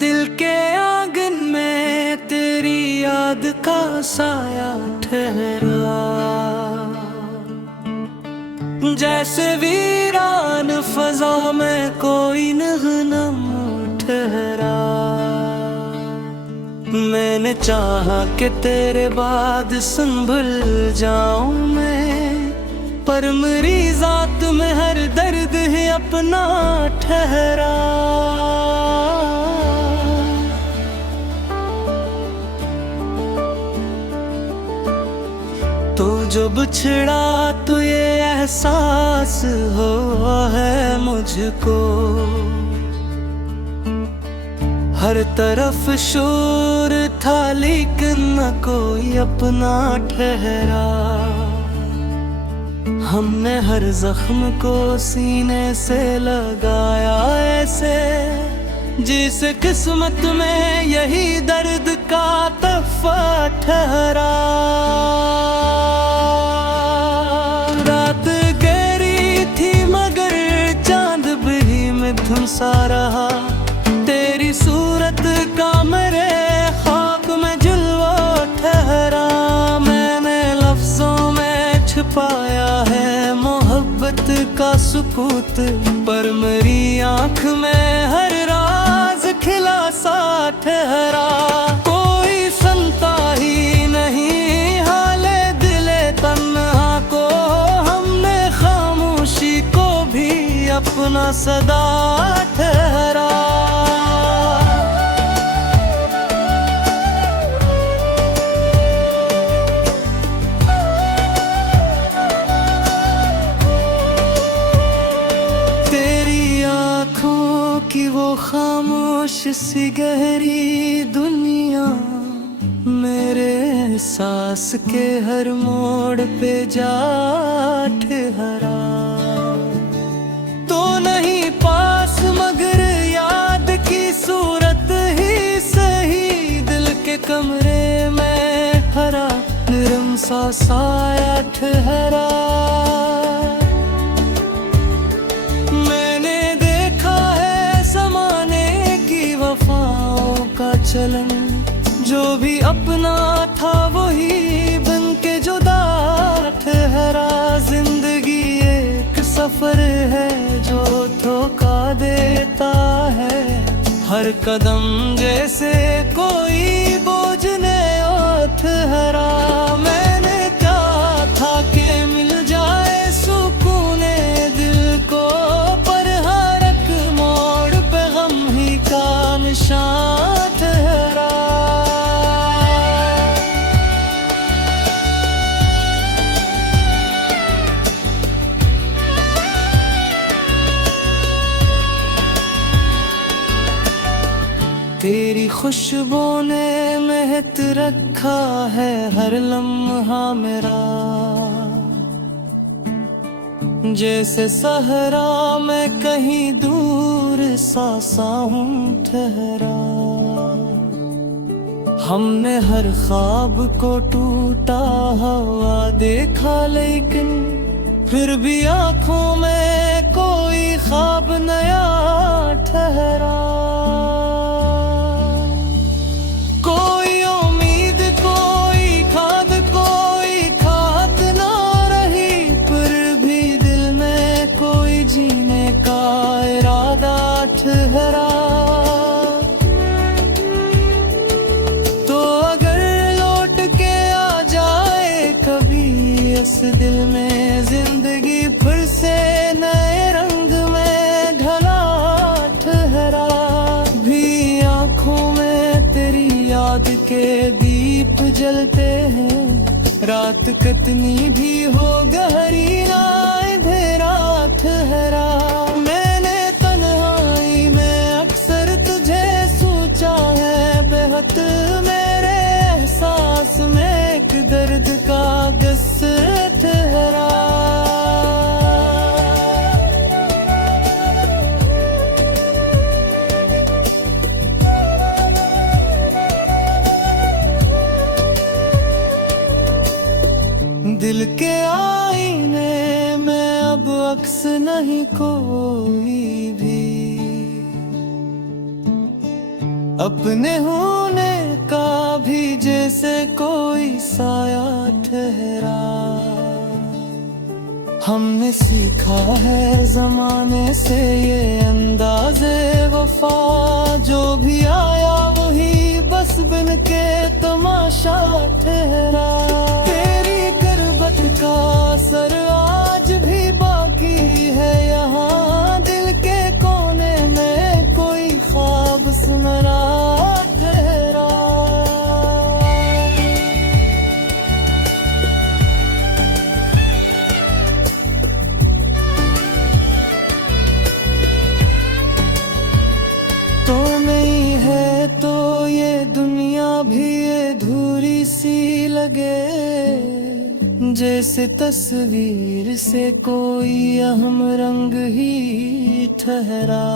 दिल के आंगन में तेरी याद का साया ठहरा, जैसे वीरान फजा में कोई नगनम ठहरा। मैंने चाहा कि तेरे बाद संभल जाऊं मैं, पर मेरी जात में हर दर्द है अपना ठहरा। तो जो बिछड़ा तो ये एहसास हुआ है मुझको, हर तरफ शोर था लेकिन न कोई अपना ठहरा। हमने हर जख्म को सीने से लगाया ऐसे, जिस किस्मत में यही दर्द का तहफा ठहरा। रात गहरी थी मगर चांद भी मिथुन सा रहा, तेरी सूरत का मेरे ख्वाब में जलवा ठहरा। मैंने लफ्जों में छुपाया है मोहब्बत का सुकूत, पर मेरी आँख में हर राज खिला सा ठहरा। कोई सुनता ही नहीं हाले दिले तन्हा को, हमने खामोशी को भी अपना सदा ठहरा। कि वो खामोश सी गहरी दुनिया मेरे एहसास के हर मोड़ पे जा ठहरा। तो नहीं पास मगर याद की सूरत ही सही, दिल के कमरे में हरा निरम सा साया ठहरा। चलन जो भी अपना था वही बन के जुदा ठहरा। जिंदगी एक सफर है जो धोखा देता है, हर कदम जैसे कोई बोझ ने ठहरा। मैंने चाहा था कि मिल जाए सुकून दिल को, पर हर एक मोड़ पे गम ही का निशान। तेरी खुशबू ने महक रखा है हर लम्हा मेरा, जैसे सहरा में कहीं दूर सा हूँ ठहरा। हमने हर ख्वाब को टूटा हुआ देखा, लेकिन फिर भी आँखों में कोई ख्वाब नया ठहरा। तो अगर लौट के आ जाए कभी इस दिल में, जिंदगी फिर से नए रंग में ढला ठहरा। भी आँखों में तेरी याद के दीप जलते हैं, रात कितनी भी हो गहरी ना अंधेरा ठहरा। मेरे एहसास में एक दर्द का गस ठहरा। दिल के आईने में अब अक्स नहीं कोई भी, अपने होने का भी जैसे कोई साया ठहरा। हमने सीखा है जमाने से ये अंदाज़े वफा, जो भी आया वही बस बिन के तमाशा ठहरा। तेरी गुर्बत का असर आज भी बाकी है यहाँ, दिल के कोने में कोई ख्वाब सुनहरा ठहरा। तो नहीं है तो ये दुनिया भी अधूरी सी लगे, जैसे तस्वीर से कोई अहम रंग ही ठहरा।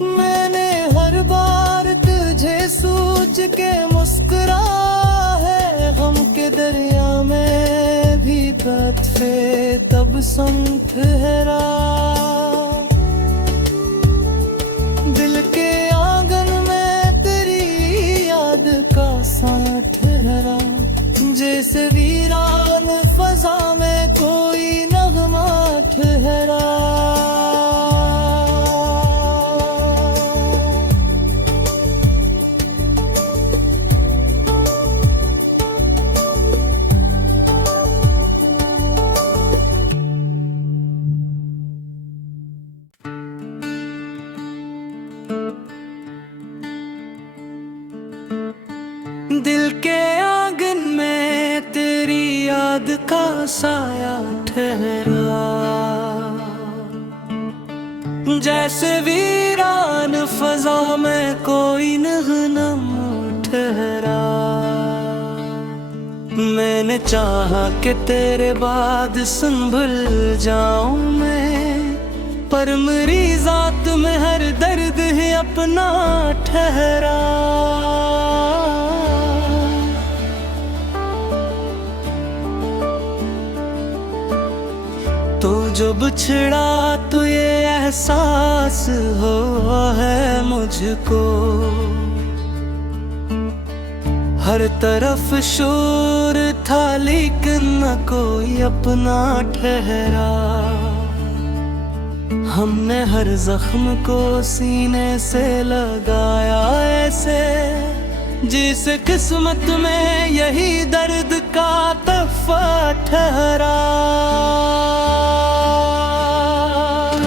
मैंने हर बार तुझे सोच के मुस्कुरा है, गम के दरिया में भी तड़पे तब सम ठहरा। दिल के आंगन में तेरी याद का साया ठहरा, जैसे वीरान फजा में कोई नगमा ठहरा। दिल के आंगन में तेरी याद का साया ठहरा, जैसे वीरान फजा में कोई नगम ठहरा। मैंने चाहा कि तेरे बाद संभल जाऊं मैं, पर मेरी जात में हर दर्द है अपना ठहरा। तो जो बिछड़ा तो ये एहसास हुआ है मुझको, हर तरफ शोर था लेकिन न कोई अपना ठहरा। हमने हर जख्म को सीने से लगाया ऐसे, जिस किस्मत में यही दर्द का तहफा ठहरा।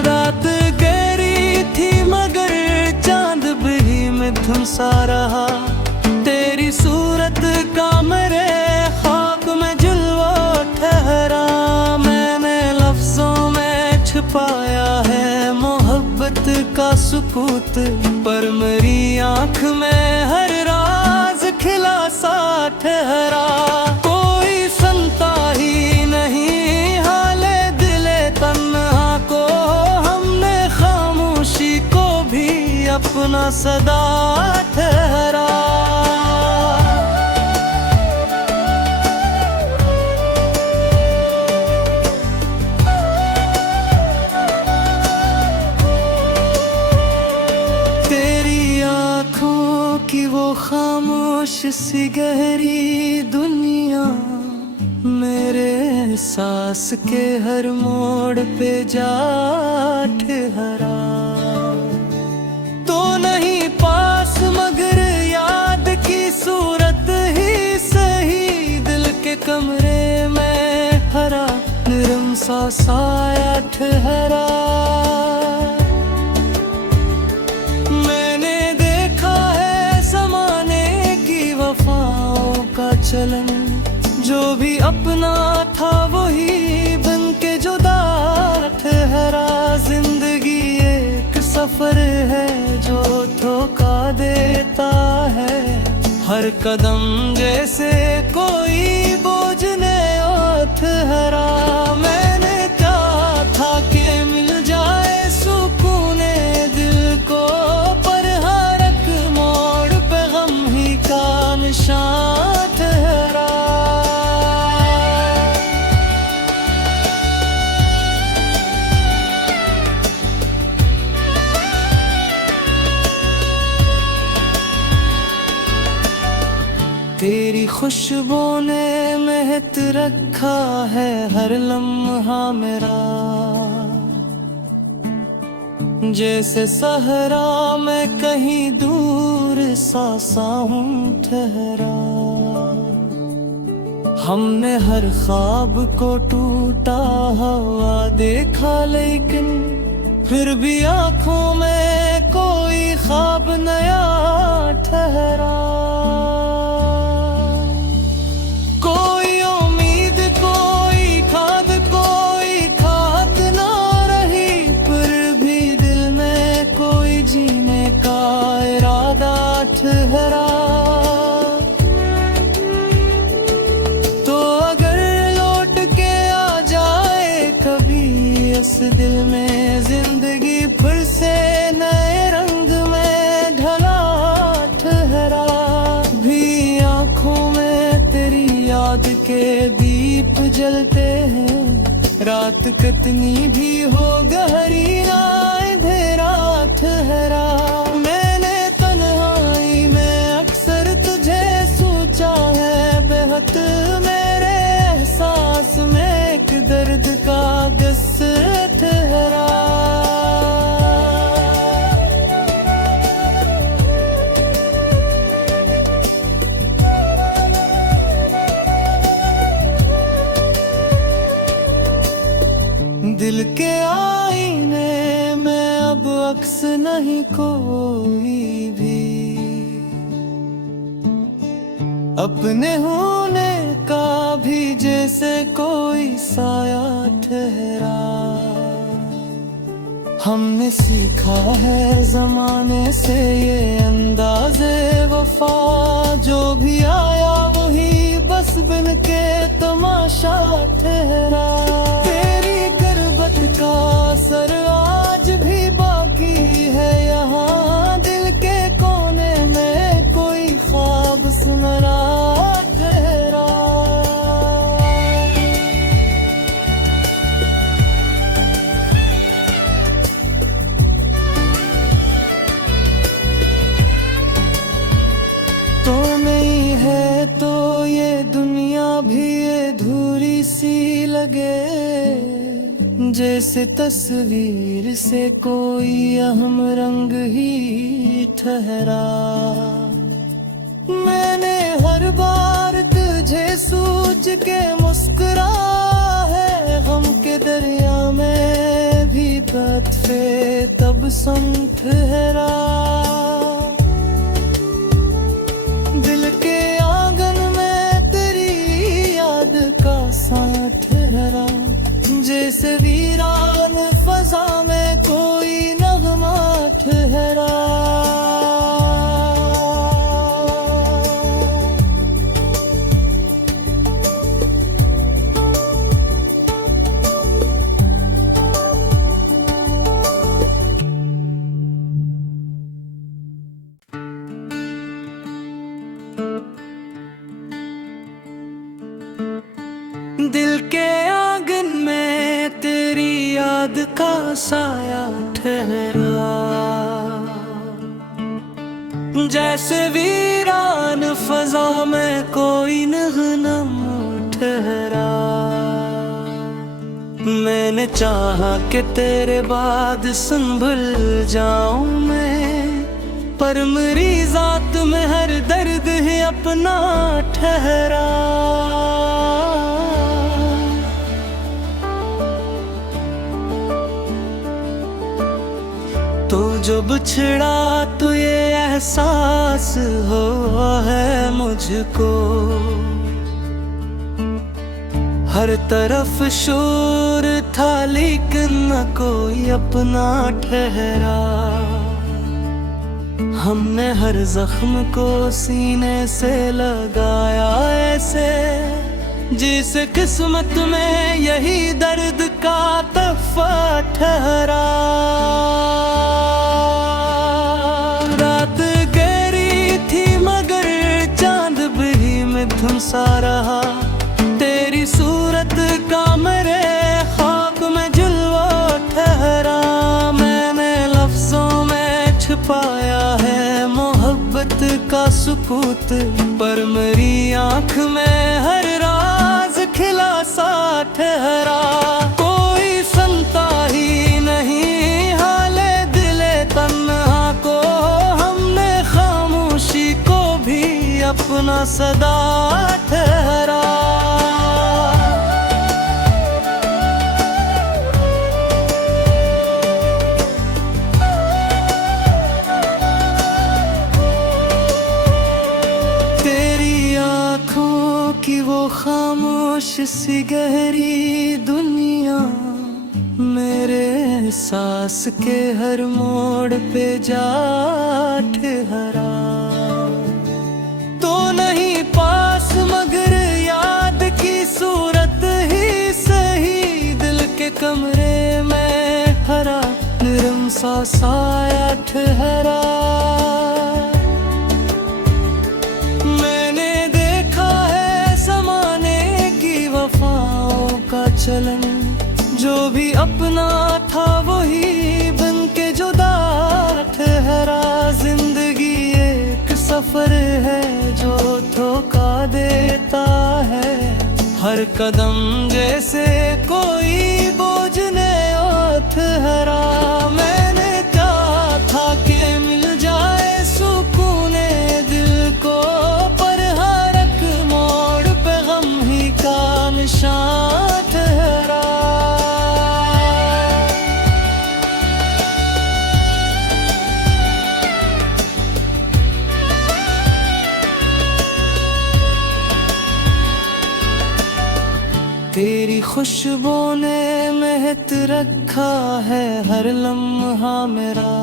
रात गहरी थी मगर चांद भी मिथुन सा रहा, तेरी सूरत का मेरे ख्वाब में जलवा ठहरा। मैंने लफ्जों में छुपाया है मोहब्बत का सुकूत, पर मेरी आँख में हर राज खिला सा ठहरा। कोई सुनता ही नहीं हाले दिले तन्हा को, हमने खामोशी को भी अपना सदा ठहरा। कि वो खामोश सी गहरी दुनिया मेरे एहसास के हर मोड़ पे जा ठहरा। तो नहीं पास मगर याद की सूरत ही सही, दिल के कमरे में हरा नरम सा साया ठहरा। चलन जो भी अपना था वही बन के जुदा ठहरा। जिंदगी एक सफर है जो धोखा देता है, हर कदम जैसे कोई बोझ ने ठहरा। मैंने चाहा था कि मिल जाए सुकून दिल को, पर हर एक मोड़ पे गम ही का निशान ठहरा। खुशबू ने महक रखा है हर लम्हा मेरा, जैसे सहरा में कहीं दूर सा हूँ ठहरा। हमने हर ख्वाब को टूटा हुआ देखा, लेकिन फिर भी आँखों में कोई ख्वाब नया ठहरा। कोई उम्मीद कोई खाद कोई खाद ना रही, फिर भी दिल में कोई जीने का इरादा ठहरा। तो अगर लौट के आ जाए कभी इस दिल में जिंदगी, फिर से नए रंग में ढला ठहरा। भी आँखों में तेरी याद के दीप जलते हैं, रात कितनी भी हो गहरी ना अंधेरा ठहरा। मैंने तन्हाई में अक्सर तुझे सोचा है बेहद, मेरे एहसास में एक दर्द का गस ठहरा। दिल के आईने में अब अक्स नहीं कोई भी, अपने होने का भी जैसे कोई साया ठहरा। हमने सीखा है जमाने से ये अंदाज़े वफा, जो भी आया वही बस बिन के तमाशा ठहरा। तेरी गुर्बत का असर आज भी बाकी है यहाँ, दिल के कोने में कोई ख्वाब सुनहरा ठहरा। तो नहीं है तो ये दुनिया भी अधूरी सी लगे, जैसे तस्वीर से कोई अहम रंग ही ठहरा। मैंने हर बार तुझे सोच के मुस्कुरा है, गम के दरिया में भी बदफे तब सम ठहरा। दिल के आंगन में तेरी याद का साया ठहरा, जैसे वीरान फजा में कोई नगमा ठहरा। दिल के आंगन में तेरी याद का साया ठहरा, जैसे वीरान फजा में कोई नगमा ठहरा। मैंने चाहा कि तेरे बाद संभल जाऊं मैं, पर मेरी जात में हर दर्द है अपना ठहरा। तो जो बिछड़ा तो ये एहसास हुआ है मुझको, हर तरफ शोर था लेकिन न कोई अपना ठहरा। हमने हर जख्म को सीने से लगाया ऐसे, जिस किस्मत में यही दर्द का तहफा ठहरा। रात गहरी थी मगर चांद भी मिथुन सा रहा, तेरी सूरत का मेरे ख्वाब में जुल्वा ठहरा। मैंने लफ्जों में छुपाया है मोहब्बत का सुकूत, पर मेरी आंख में हर राज खिला सा ठहरा। कोई सुनता ही नहीं हाले दिले तन्हा को, हमने खामोशी को भी अपना सदा ठहरा। कि वो खामोश सी गहरी दुनिया मेरे एहसास के हर मोड़ पे जा ठहरा। तो नहीं पास मगर याद की सूरत ही सही, दिल के कमरे में हरा निरम सा साया ठहरा। चलन जो भी अपना था वही बन के जुदा ठहरा। जिंदगी एक सफर है जो धोखा देता है, हर कदम जैसे कोई बोझ ने ठहरा। मैंने कहा था कि मिल जाए सुकून दिल को, पर हर एक मोड़ पे गम ही का निशान। तेरी खुशबू ने महक रखा है हर लम्हा मेरा,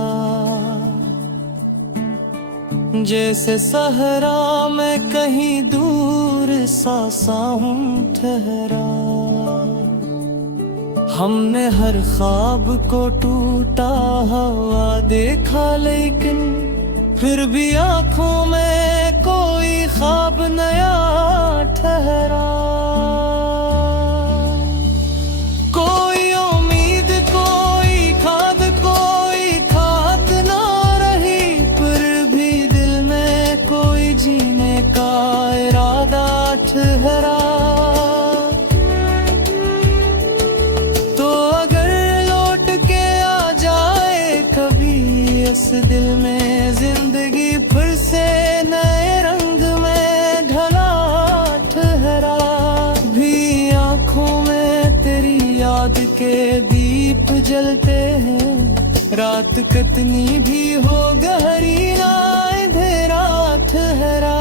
जैसे सहरा में कहीं दूर सा हूँ ठहरा। हमने हर ख्वाब को टूटा हुआ देखा, लेकिन फिर भी आँखों में कोई ख्वाब नया ठहरा। तो अगर लौट के आ जाए कभी इस दिल में, जिंदगी फिर से नए रंग में ढला ठहरा। भी आँखों में तेरी याद के दीप जलते हैं, रात कितनी भी हो गहरी ना अंधेरा ठहरा।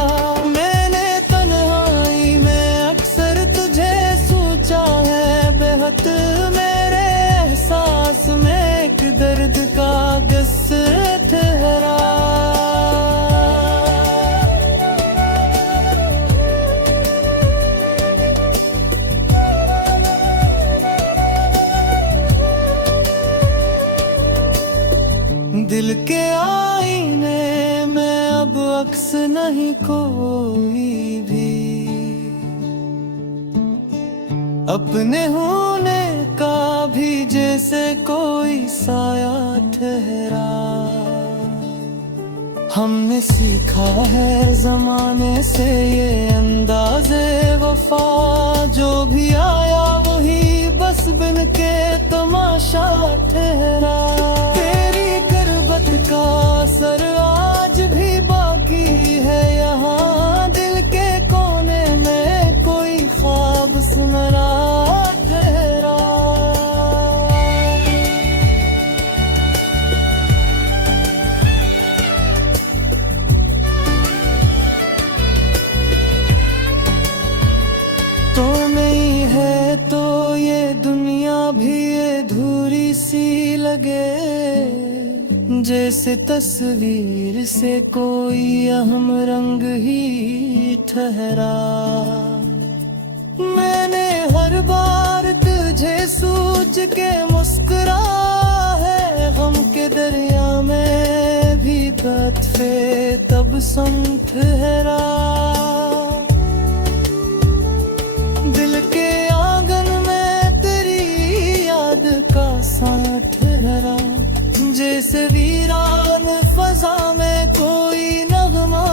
मेरे एहसास में एक दर्द का गस ठहरा। दिल के आईने में अब अक्स नहीं कोई भी, अपने होने का भी जैसे कोई साया ठहरा। हमने सीखा है जमाने से ये अंदाज़े वफा, जो भी आया वही बस बिन के तमाशा ठहरा। तेरी गुर्बत का असर आज भी बाकी है यहाँ, दिल के कोने में कोई ख्वाब सुनरा ठहरा। तो नहीं है तो ये दुनिया भी अधूरी सी लगे, जैसे तस्वीर से कोई अहम रंग ही ठहरा। मैंने हर बार तुझे सोच के मुस्कुरा है, गम के दरिया में भी तत्फे तब सम ठहरा। दिल के आंगन में तेरी याद का साथ ठहरा, जैसे वीरान फजा में कोई नगमा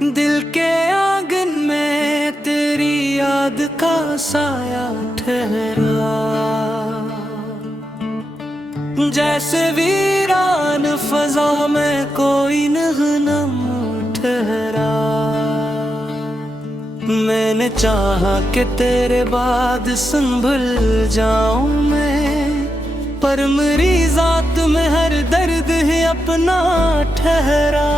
दिल के आंगन में तेरी याद का साया ठहरा, जैसे वीरान फजा में कोई नगनम ठहरा। मैंने चाहा कि तेरे बाद संभल जाऊं मैं, पर मेरी जात में हर दर्द है अपना ठहरा।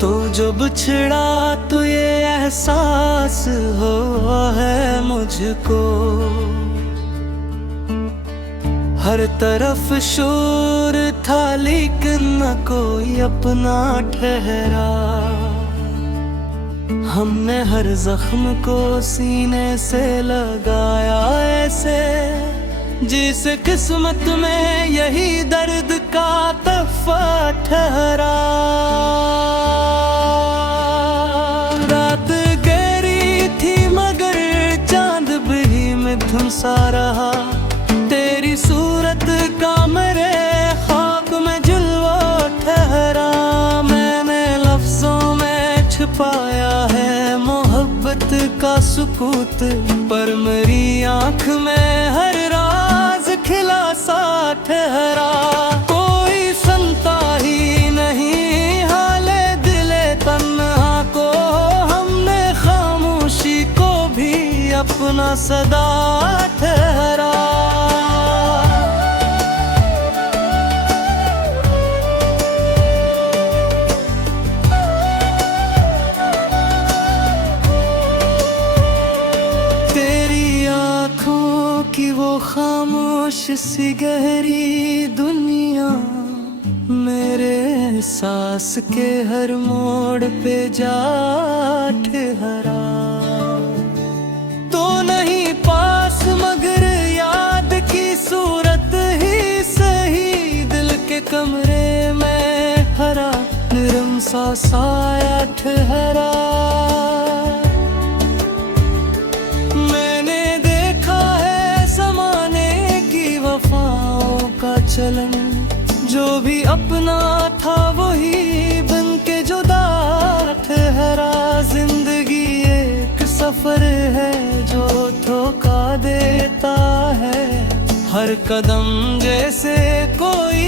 तो जो बिछड़ा तो ये एहसास हुआ है मुझको, हर तरफ शोर था लेकिन न कोई अपना ठहरा। हमने हर जख्म को सीने से लगाया ऐसे, जिस किस्मत में यही दर्द का तहफा ठहरा। रात गहरी थी मगर चांद भी मिथुन सा रहा, तेरी सूरत का मेरे ख्वाब में जलवा ठहरा। मैंने लफ्जों में छुपाया है मोहब्बत का सुकूत, पर मेरी आँख में हर राज खिला सा ठहरा। कोई सुनता ही नहीं हाले दिले तन्हा को, हमने खामोशी को भी अपना सदा ठहरा। कि वो खामोश सी गहरी दुनिया मेरे एहसास के हर मोड़ पे जा ठहरा। तो नहीं पास मगर याद की सूरत ही सही, दिल के कमरे में हरा निरम सा साया ठहरा। चलन जो भी अपना था वही बन के जुदा ठहरा। जिंदगी एक सफर है जो धोखा देता है, हर कदम जैसे कोई